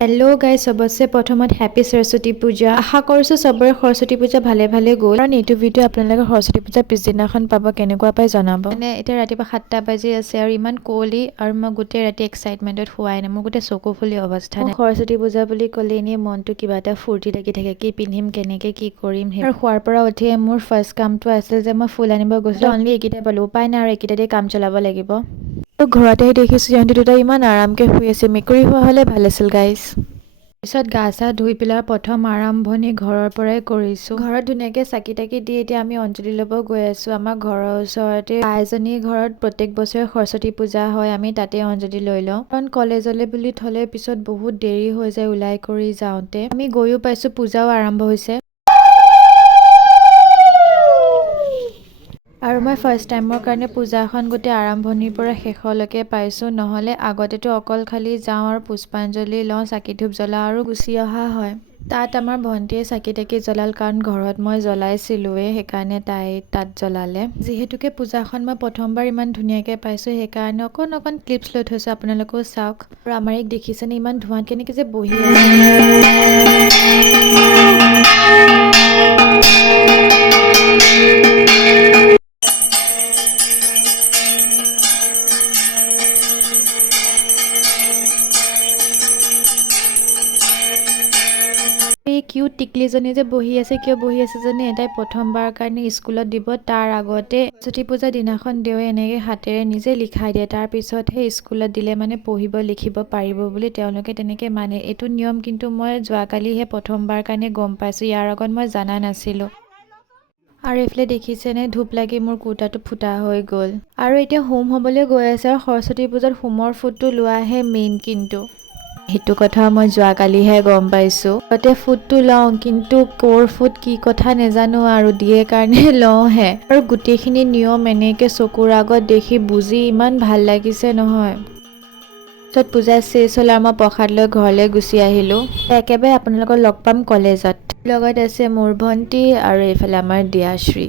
hello guys सबसे प्रथमत happy Saraswati पूजा आशा কৰিছো সবৰে সৰস্বতী পূজা ভালে ভালে গ'ল কাৰণ এইটো ভিডিও আপোনালোকে সৰস্বতী পূজা পিছদিনাখন পাব কেনেকুৱা পাই জনাব মানে এতিয়া ৰাতিপুৱা 7টা বাজি আছে আৰু ইমান কোলি আৰু মই গোটেই ৰাতি এক্সাইটমেন্টত হোৱাই নাই মোৰ গোটেই চকু ফুলি অৱস্থা নাই সৰস্বতী পূজা বুলি ক'লে নি মনটো কিবা এটা ফুৰ্তি লাগি থাকে কি পিন্ধিম কেনেকৈ কি কৰিম আৰু খোৱাৰ পৰা উঠিয়ে মোৰ ফাৰ্ষ্ট কামটো আছিল যে মই ফুল আনিব গৈছিলোঁ অনলি এইকেইটা পালো উপায় নাই আৰু এইকেইটা দিয়ে কাম চলাব লাগিব ঘৰতে দেখিছোঁ সিহঁতি দুটা ইমান আৰামকে শুই আছে মেকুৰী হোৱা হ'লে ভাল আছিল গাইজ পিছত গা চা ধুই পেলাই প্ৰথম আৰম্ভণি ঘৰৰ পৰাই কৰিছোঁ ঘৰত ধুনীয়াকৈ চাকি তাকি দি এতিয়া আমি অঞ্জলি ল'ব গৈ আছোঁ আমাৰ ঘৰৰ ওচৰতে এজনী ঘৰত প্ৰত্যেক বছৰে সৰস্বতী পূজা হয় আমি তাতে অঞ্জলি লৈ লওঁ কাৰণ কলেজলৈ বুলি থ'লে পিছত বহুত দেৰি হৈ যায় ওলাই কৰি যাওঁতে আমি গৈও পাইছোঁ পূজাও আৰম্ভ হৈছে আৰু মই ফাৰ্ষ্ট টাইমৰ কাৰণে পূজাখন গোটেই আৰম্ভণিৰ পৰা শেষলৈকে পাইছোঁ নহ'লে আগতেতো অকল খালি যাওঁ আৰু পুষ্পাঞ্জলি লওঁ চাকি ধূপ জ্বলাওঁ আৰু গুচি অহা হয় তাত আমাৰ ভণ্টিয়ে চাকি তাকি জ্বলাল কাৰণ ঘৰত মই জ্বলাইছিলোঁৱে সেইকাৰণে তাই তাত জ্বলালে যিহেতুকে পূজাখন মই প্ৰথমবাৰ ইমান ধুনীয়াকৈ পাইছোঁ সেইকাৰণে অকণ ক্লিপছ লৈ থৈছোঁ আপোনালোকেও চাওক আৰু আমাৰ এইক দেখিছেনে ইমান ধোঁৱাত কেনেকৈ যে বহি আছে কিউট টিকলিজনী যে বহি আছে কিয় বহি আছে জানে এটাই প্ৰথমবাৰ কাৰণে স্কুলত দিব তাৰ আগতে সৰস্বতী পূজাৰ দিনাখন দেৱে এনেকৈ হাতেৰে নিজে লিখাই দিয়ে তাৰ পিছতহে স্কুলত দিলে মানে পঢ়িব লিখিব পাৰিব বুলি তেওঁলোকে তেনেকৈ মানে এইটো নিয়ম কিন্তু মই যোৱাকালিহে প্ৰথমবাৰ কাৰণে গম পাইছোঁ ইয়াৰ আগত মই জনা নাছিলোঁ আৰু এইফালে দেখিছেনে ধূপ লাগি মোৰ কুৰ্তাটো ফুটা হৈ গ'ল আৰু এতিয়া হোম হ'বলৈ গৈ আছে আৰু সৰস্বতী পূজাত হোমৰ ফুটটো লোৱাহে মেইন কিন্তু সেইটো কথা মই যোৱাকালিহে গম পাইছোঁ তাতে ফুটটো লওঁ কিন্তু ক'ৰ ফুট কি কথা নাজানো আৰু দিয়ে কাৰণে লওঁহে আৰু গোটেইখিনি নিয়ম এনেকৈ চকুৰ আগত দেখি বুজি ইমান ভাল লাগিছে নহয় পিছত পূজা শেষ হ'ল আৰু মই প্ৰসাদ লৈ ঘৰলৈ গুচি আহিলোঁ একেবাৰে আপোনালোকক লগ পাম কলেজত লগত আছে মোৰ ভণ্টি আৰু এইফালে আমাৰ দিয়াশ্ৰী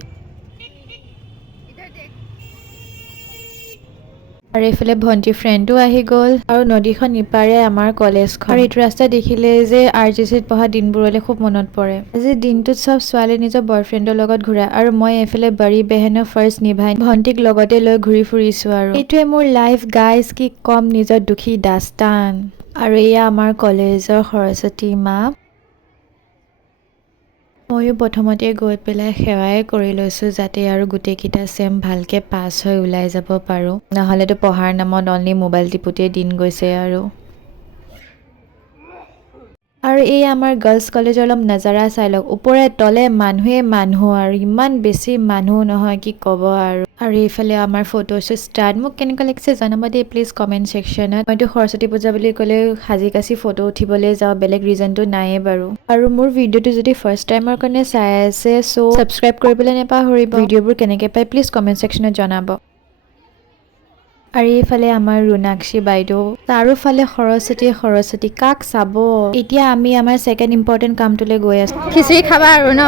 আৰু এইফালে ভণ্টি ফ্ৰেণ্ডো আহি গ'ল আৰু নদীখন ইপাৰে আমাৰ কলেজখন আৰু এইটো ৰাস্তা দেখিলে যে RGCত পঢ়া দিনবোৰলৈ খুব মনত পৰে আজি দিনটোত চব ছোৱালী নিজৰ বয়ফ্ৰেণ্ডৰ লগত ঘূৰা আৰু মই এইফালে বৰী বেহেনৰ ফাৰ্ষ্ট নিভাই ভণ্টিক লগতে লৈ ঘূৰি ফুৰিছোঁ আৰু এইটোৱে মোৰ লাইফ গাইজ কি কম নিজৰ দুখী দাস্তান আৰু এয়া আমাৰ কলেজৰ সৰস্বতী মা ময়ো প্ৰথমতে গৈ পেলাই সেৱাই কৰি লৈছোঁ যাতে আৰু গোটেইকেইটা চেম ভালকৈ পাছ হৈ ওলাই যাব পাৰোঁ নহ'লেতো পঢ়াৰ নামত অনলি মোবাইল টিপুতেই দিন গৈছে আৰু এই আমাৰ গাৰ্লছ কলেজৰ অলপ নাজাৰা চাই লওক ওপৰে তলে মানুহে মানুহ আৰু ইমান বেছি মানুহ নহয় কি ক'ব আৰু এইফালে আমাৰ ফটোশ্বুট ষ্টাৰ্ট মোক কেনেকুৱা লাগিছে জনাব দেই প্লিজ কমেণ্ট ছেকশ্যনত মইতো সৰস্বতী পূজা বুলি ক'লে সাজি কাচি ফটো উঠিবলৈ যাওঁ বেলেগ ৰিজনটো নাইয়ে বাৰু আৰু মোৰ ভিডিঅ'টো যদি ফাৰ্ষ্ট টাইমৰ কাৰণে চাই আছে চ' ছাবস্ক্ৰাইব কৰিবলৈ নাপাহৰিব ভিডিঅ'বোৰ কেনেকৈ পায় প্লিজ কমেণ্ট ছেকশ্যনত জনাব আৰু এইফালে আমাৰ ৰুণাক্ষী বাইদেউ চাৰিওফালে সৰস্বতী কাক চাব এতিয়া আমি আমাৰ ছেকেণ্ড ইম্পৰ্টেণ্ট কামটোলৈ গৈ আছোঁ খিচিৰি খাবা আৰু ন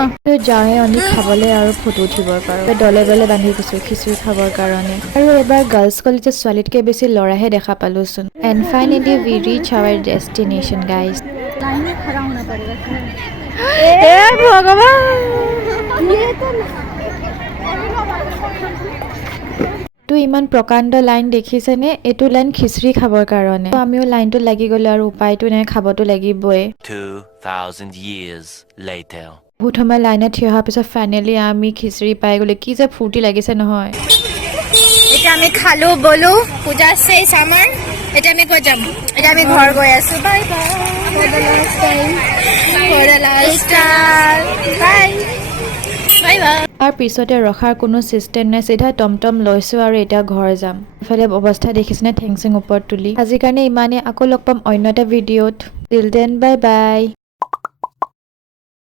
যাওঁহে অনলি খাবলৈ আৰু ফটো উঠিবৰ কাৰণে দলে দলে বান্ধি গৈছোঁ খিচিৰি খাবৰ কাৰণে আৰু এবাৰ গাৰ্লছ কলেজত ছোৱালীতকৈ বেছি ল'ৰাহে দেখা পালোচোন and finally we reach our destination guys তো ইমান প্ৰকাণ্ড লাইন দেখিছেনে এইটো লাইন খিচিৰি খাবৰ কাৰণে আমিও লাইনটোত লাগি গ'লো আৰু উপায়টো নাই খাবতো লাগিবই 2000 years later বহুত সময় লাইনত থিয় হোৱাৰ পিছত ফাইনেলি আমি খিচিৰি পাই গ'লো কি যে ফূৰ্তি লাগিছে নহয় এতিয়া আমি খালো বলো পূজা শেষ আমাৰ এতিয়া আমি গৈ যাম এতিয়া আমি ঘৰ গৈ আছো বাই বাই তাৰ পিছতে ৰখাৰ কোনো ছিষ্টেম নাই চিধা টমটম লৈছোঁ আৰু এতিয়া ঘৰ যাম ইফালে অৱস্থা দেখিছেনে ঠেং চেং ওপৰত তুলি আজিৰ কাৰণে ইমানেই আকৌ লগ পাম অন্য এটা ভিডিঅ'ত টিল দেন বাই বাই